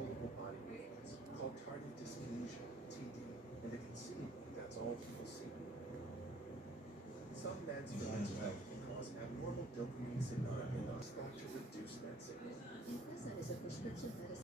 uncontrollable body movements called tardive dyskinesia, TD, and it can seem that's all people see. Some meds for mental health can cause abnormal dopamine